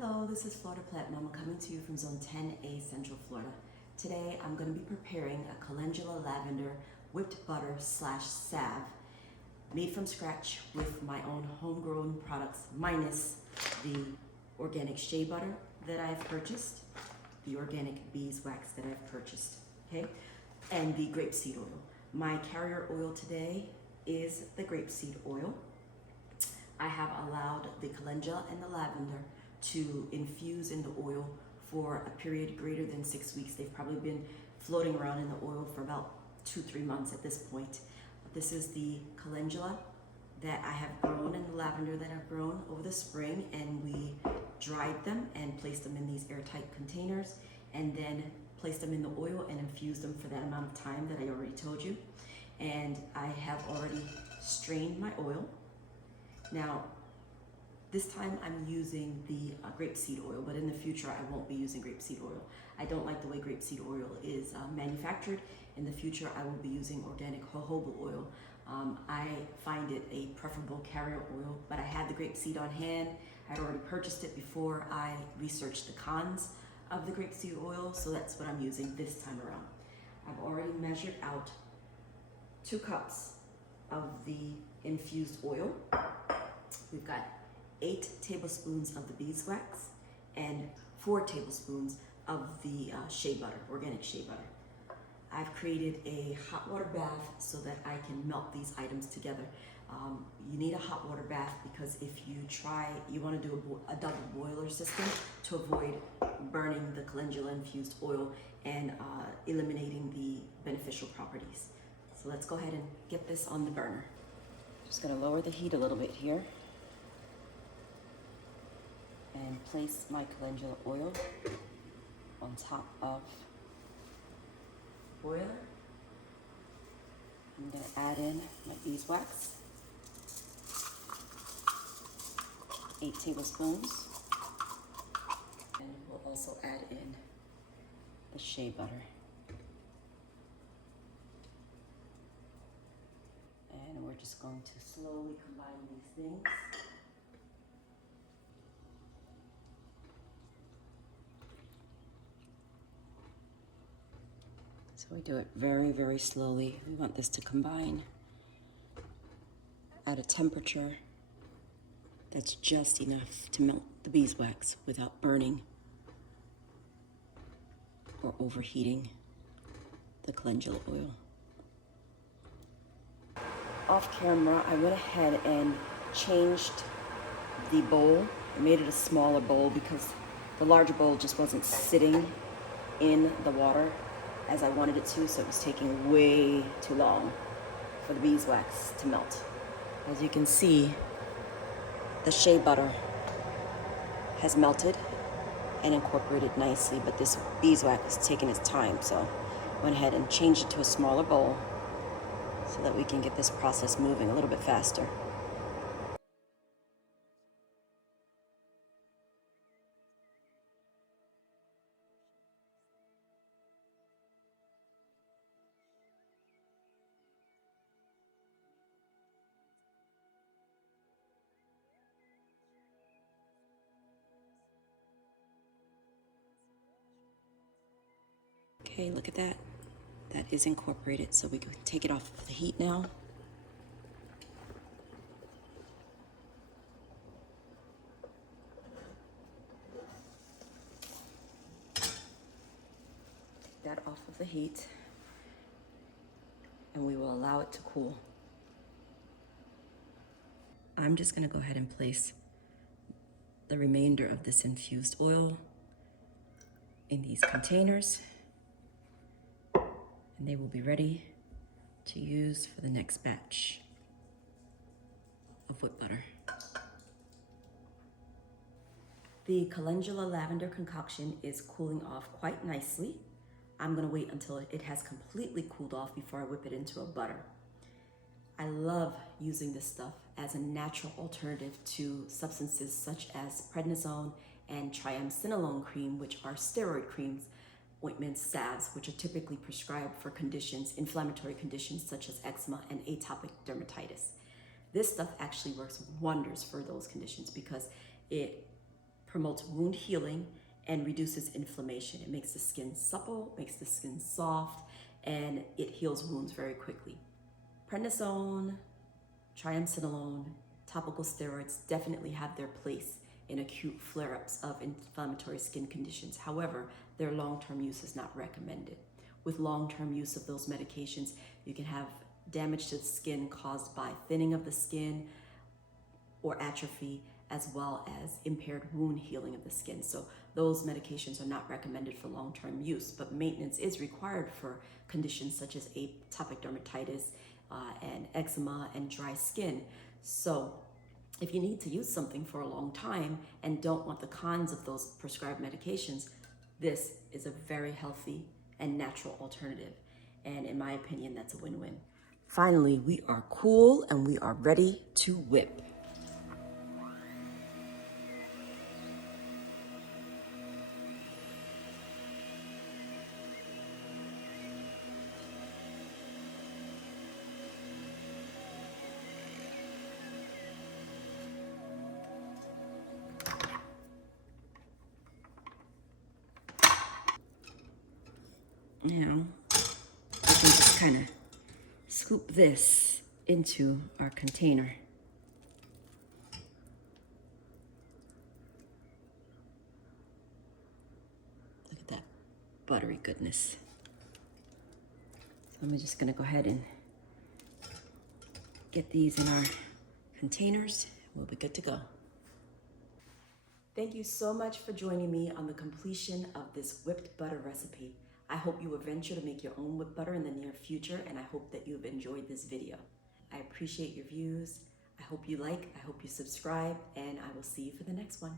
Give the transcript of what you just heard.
Hello, this is Florida Plant Mama coming to you from Zone 10A, Central Florida. Today I'm going to be preparing a Calendula Lavender whipped butter slash salve made from scratch with my own homegrown products minus the organic shea butter that I've purchased, the organic beeswax that I've purchased, okay, and the grapeseed oil. My carrier oil today is the grapeseed oil. I have allowed the calendula and the lavender to infuse in the oil for a period greater than 6 weeks. They've probably been floating around in the oil for about 2-3 months at this point. This is the calendula that I have grown and the lavender that I've grown over the spring, and we dried them and placed them in these airtight containers and then placed them in the oil and infused them for that amount of time that I already told you. And I have already strained my oil. Now, this time I'm using the grapeseed oil, but in the future I won't be using grapeseed oil. I don't like the way grapeseed oil is manufactured. In the future I will be using organic jojoba oil. I find it a preferable carrier oil, but I had the grapeseed on hand. I'd already purchased it before I researched the cons of the grapeseed oil, so that's what I'm using this time around. I've already measured out 2 cups of the infused oil. We've got 8 tablespoons of the beeswax and 4 tablespoons of the shea butter, organic shea butter. I've created a hot water bath so that I can melt these items together. You need a hot water bath because if you want to do a double boiler system to avoid burning the calendula infused oil and eliminating the beneficial properties. So let's go ahead and get this on the burner. Just going to lower the heat a little bit here and place my calendula oil on top of boiler. I'm going to add in my beeswax, 8 tablespoons, and we'll also add in the shea butter. And we're just going to slowly combine these things. So we do it very, very slowly. We want this to combine at a temperature that's just enough to melt the beeswax without burning or overheating the calendula oil. Off camera, I went ahead and changed the bowl. I made it a smaller bowl because the larger bowl just wasn't sitting in the water as I wanted it to, so it was taking way too long for the beeswax to melt. As you can see, the shea butter has melted and incorporated nicely, but this beeswax is taking its time, so I went ahead and changed it to a smaller bowl so that we can get this process moving a little bit faster. Okay, look at that. That is incorporated, so we can take it off the heat now. Take that off of the heat, and we will allow it to cool. I'm just going to go ahead and place the remainder of this infused oil in these containers, and they will be ready to use for the next batch of whipped butter. The calendula lavender concoction is cooling off quite nicely. I'm going to wait until it has completely cooled off before I whip it into a butter. I love using this stuff as a natural alternative to substances such as prednisone and triamcinolone cream, which are steroid creams, ointments, salves, which are typically prescribed for conditions, inflammatory conditions such as eczema and atopic dermatitis. This stuff actually works wonders for those conditions because it promotes wound healing and reduces inflammation. It makes the skin supple, makes the skin soft, and it heals wounds very quickly. Prednisone, triamcinolone, topical steroids definitely have their place in acute flare-ups of inflammatory skin conditions. However, their long-term use is not recommended. With long-term use of those medications, you can have damage to the skin caused by thinning of the skin or atrophy, as well as impaired wound healing of the skin. So those medications are not recommended for long-term use, but maintenance is required for conditions such as atopic dermatitis and eczema and dry skin. So if you need to use something for a long time and don't want the cons of those prescribed medications, this is a very healthy and natural alternative. And in my opinion, that's a win-win. Finally, we are cool and we are ready to whip. Now, we can just kind of scoop this into our container. Look at that buttery goodness. So I'm just gonna go ahead and get these in our containers. We'll be good to go. Thank you so much for joining me on the completion of this whipped butter recipe. I hope you will venture to make your own whipped butter in the near future, and I hope that you've enjoyed this video. I appreciate your views. I hope you like, I hope you subscribe, and I will see you for the next one.